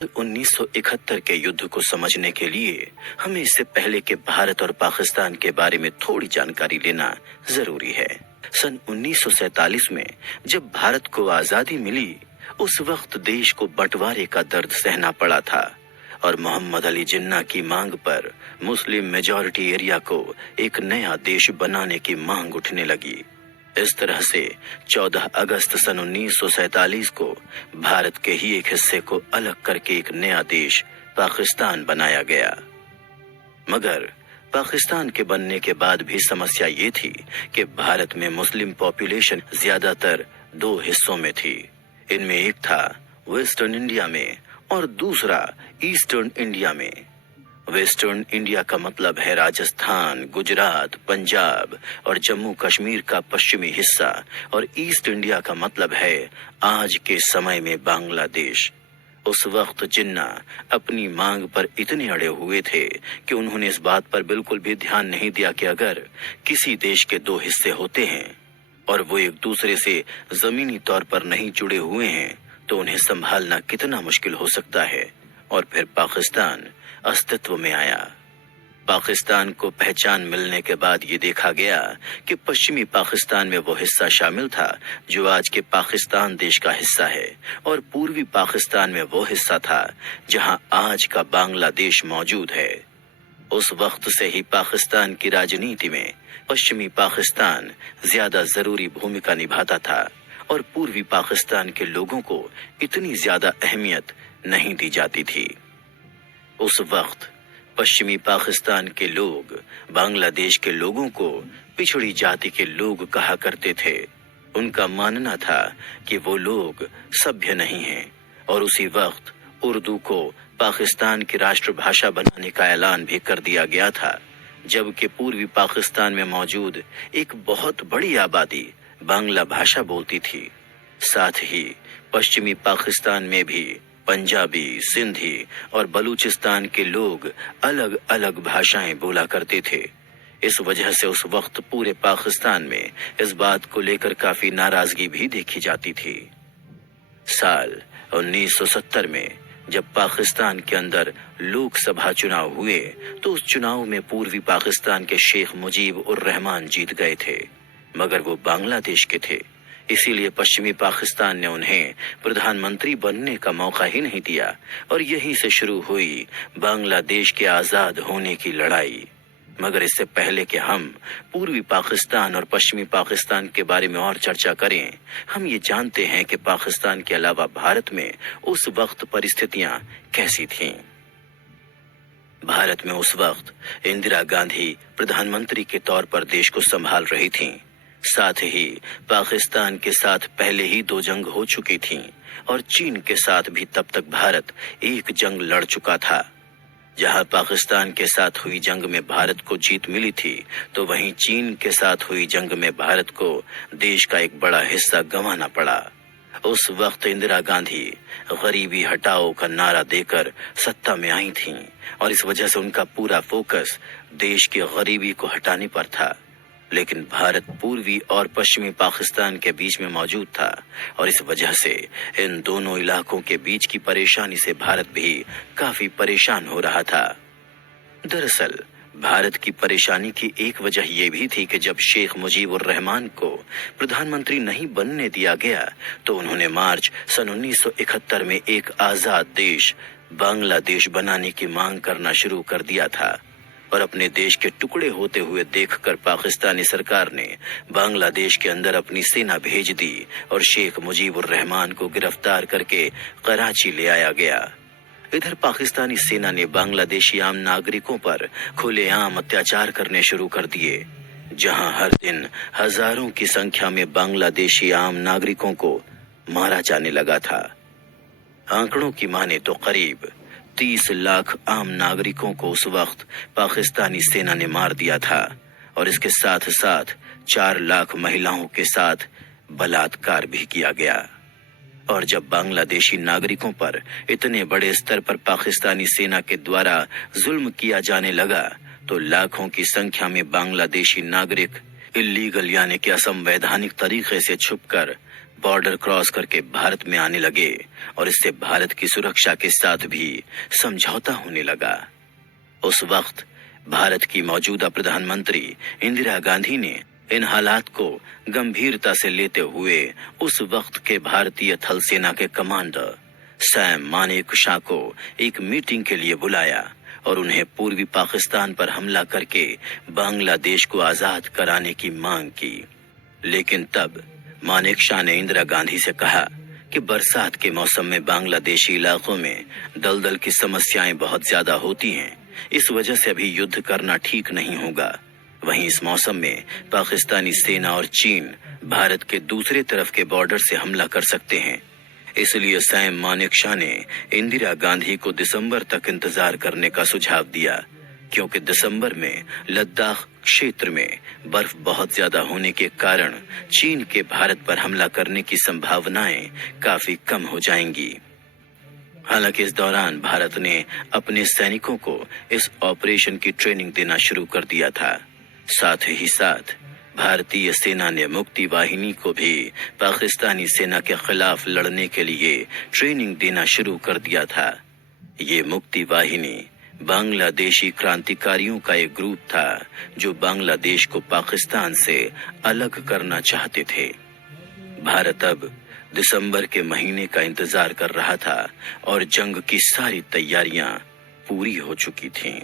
1971 के युद्ध को समझने के लिए हमें इससे पहले के भारत और पाकिस्तान के बारे में थोड़ी जानकारी लेना जरूरी है। सन 1947 में जब भारत को आजादी मिली, उस वक्त देश को बंटवारे का दर्द सहना पड़ा था और मोहम्मद अली जिन्ना की मांग पर मुस्लिम मेजॉरिटी एरिया को एक नया देश बनाने की मांग उठने लगी। इस तरह से 14 अगस्त सन 1947 को भारत के ही एक हिस्से को अलग करके एक नया देश पाकिस्तान बनाया गया। मगर पाकिस्तान के बनने के बाद भी समस्या ये थी कि भारत में मुस्लिम पॉपुलेशन ज्यादातर दो हिस्सों में थी। इनमें एक था वेस्टर्न इंडिया में और दूसरा ईस्टर्न इंडिया में। वेस्टर्न इंडिया का मतलब है राजस्थान, गुजरात, पंजाब और जम्मू कश्मीर का पश्चिमी हिस्सा, और ईस्ट इंडिया का मतलब है आज के समय में बांग्लादेश। उस वक्त जिन्ना अपनी मांग पर इतने अड़े हुए थे कि उन्होंने इस बात पर बिल्कुल भी ध्यान नहीं दिया कि अगर किसी देश के दो हिस्से होते हैं और वो एक दूसरे से जमीनी तौर पर नहीं जुड़े हुए हैं तो उन्हें संभालना कितना मुश्किल हो सकता है। और फिर पाकिस्तान अस्तित्व में आया। पाकिस्तान को पहचान मिलने के बाद ये देखा गया कि पश्चिमी पाकिस्तान में वो हिस्सा शामिल था जो आज के पाकिस्तान देश का हिस्सा है, और पूर्वी पाकिस्तान में वो हिस्सा था जहां आज का बांग्लादेश मौजूद है। उस वक्त से ही पाकिस्तान की राजनीति में पश्चिमी पाकिस्तान ज्यादा जरूरी भूमिका निभाता था और पूर्वी पाकिस्तान के लोगों को इतनी ज्यादा अहमियत नहीं दी जाती थी। उस वक्त पश्चिमी पाकिस्तान के लोग बांग्लादेश के लोगों को पिछड़ी जाति के लोग कहा करते थे। उनका मानना था कि वो लोग सभ्य नहीं हैं, और उसी वक्त उर्दू को पाकिस्तान की राष्ट्रभाषा बनाने का ऐलान भी कर दिया गया था, जबकि पूर्वी पाकिस्तान में मौजूद एक बहुत बड़ी आबादी बांग्ला भाषा बोलती थी। साथ ही पश्चिमी पाकिस्तान में भी पंजाबी, सिंधी और बलूचिस्तान के लोग अलग अलग भाषाएं बोला करते थे। इस वजह से उस वक्त पूरे पाकिस्तान में इस बात को लेकर काफी नाराजगी भी देखी जाती थी। साल 1970 में जब पाकिस्तान के अंदर लोकसभा चुनाव हुए तो उस चुनाव में पूर्वी पाकिस्तान के शेख मुजीब उर रहमान जीत गए थे, मगर वो बांग्लादेश के थे। इसीलिए पश्चिमी पाकिस्तान ने उन्हें प्रधानमंत्री बनने का मौका ही नहीं दिया, और यहीं से शुरू हुई बांग्लादेश के आजाद होने की लड़ाई। मगर इससे पहले कि हम पूर्वी पाकिस्तान और पश्चिमी पाकिस्तान के बारे में और चर्चा करें, हम ये जानते हैं कि पाकिस्तान के अलावा भारत में उस वक्त परिस्थितियां कैसी थीं। भारत में उस वक्त इंदिरा गांधी प्रधानमंत्री के तौर पर देश को संभाल रही थीं। साथ ही पाकिस्तान के साथ पहले ही 2 जंग हो चुकी थीं, और चीन के साथ भी तब तक भारत एक जंग लड़ चुका था। जहां पाकिस्तान के साथ हुई जंग में भारत को जीत मिली थी, तो वहीं चीन के साथ हुई जंग में भारत को देश का एक बड़ा हिस्सा गंवाना पड़ा। उस वक्त इंदिरा गांधी गरीबी हटाओ का नारा देकर सत्ता में आई थीं, और इस वजह से उनका पूरा फोकस देश की गरीबी को हटाने पर था। लेकिन भारत पूर्वी और पश्चिमी पाकिस्तान के बीच में मौजूद था, और इस वजह से इन दोनों इलाकों के बीच की परेशानी से भारत भी काफी परेशान हो रहा था। दरअसल भारत की परेशानी की एक वजह यह भी थी कि जब शेख मुजीब उर रहमान को प्रधानमंत्री नहीं बनने दिया गया तो उन्होंने मार्च सन 1971 में एक आजाद देश बांग्लादेश बनाने की मांग करना शुरू कर दिया था, और अपने देश के टुकड़े होते हुए देखकर पाकिस्तानी सरकार ने बांग्लादेश के अंदर अपनी सेना भेज दी और शेख मुजीब उर रहमान को गिरफ्तार करके कराची ले आया गया। इधर पाकिस्तानी सेना ने बांग्लादेशी आम नागरिकों पर खुलेआम अत्याचार करने शुरू कर दिए, जहां हर दिन हजारों की संख्या में बांग्लादेशी आम नागरिकों को मारा जाने लगा था। आंकड़ों की माने तो करीब 30 लाख आम नागरिकों को उस वक्त पाकिस्तानी सेना ने मार दिया था, और इसके साथ साथ 4 लाख महिलाओं के साथ बलात्कार भी किया गया। और जब बांग्लादेशी नागरिकों पर इतने बड़े स्तर पर पाकिस्तानी सेना के द्वारा जुल्म किया जाने लगा तो लाखों की संख्या में बांग्लादेशी नागरिक इल्लीगल यानी कि असंवैधानिक तरीके से छुपकर बॉर्डर क्रॉस करके भारत में आने लगे और इससे भारत की सुरक्षा के साथ भी समझौता होने लगा। उस वक्त भारत की मौजूदा प्रधानमंत्री इंदिरा गांधी ने इन हालात को गंभीरता से लेते हुए उस वक्त के भारतीय थल सेना के कमांडर सैम मानेकशॉ को एक मीटिंग के लिए बुलाया और उन्हें पूर्वी पाकिस्तान पर हमला करके बांग्लादेश को आजाद कराने की मांग की। लेकिन तब मानेकशॉ ने इंदिरा गांधी से कहा कि बरसात के मौसम में बांग्लादेशी इलाकों में दलदल की समस्याएं बहुत ज्यादा होती हैं, इस वजह से अभी युद्ध करना ठीक नहीं होगा। वहीं इस मौसम में पाकिस्तानी सेना और चीन भारत के दूसरे तरफ के बॉर्डर से हमला कर सकते हैं। इसलिए सैम मानेकशॉ ने इंदिरा गांधी को दिसंबर तक इंतजार करने का सुझाव दिया, क्योंकि दिसंबर में लद्दाख क्षेत्र में बर्फ बहुत ज्यादा होने के कारण चीन के भारत पर हमला करने की संभावनाएं काफी कम हो जाएंगी। हालांकि इस दौरान भारत ने अपने सैनिकों को इस ऑपरेशन की ट्रेनिंग देना शुरू कर दिया था। साथ ही साथ भारतीय सेना ने मुक्ति वाहिनी को भी पाकिस्तानी सेना के खिलाफ लड़ने के लिए ट्रेनिंग देना शुरू कर दिया था। ये मुक्ति वाहिनी बांग्लादेशी क्रांतिकारियों का एक ग्रुप था जो बांग्लादेश को पाकिस्तान से अलग करना चाहते थे। भारत अब दिसंबर के महीने का इंतजार कर रहा था और जंग की सारी तैयारियां पूरी हो चुकी थीं।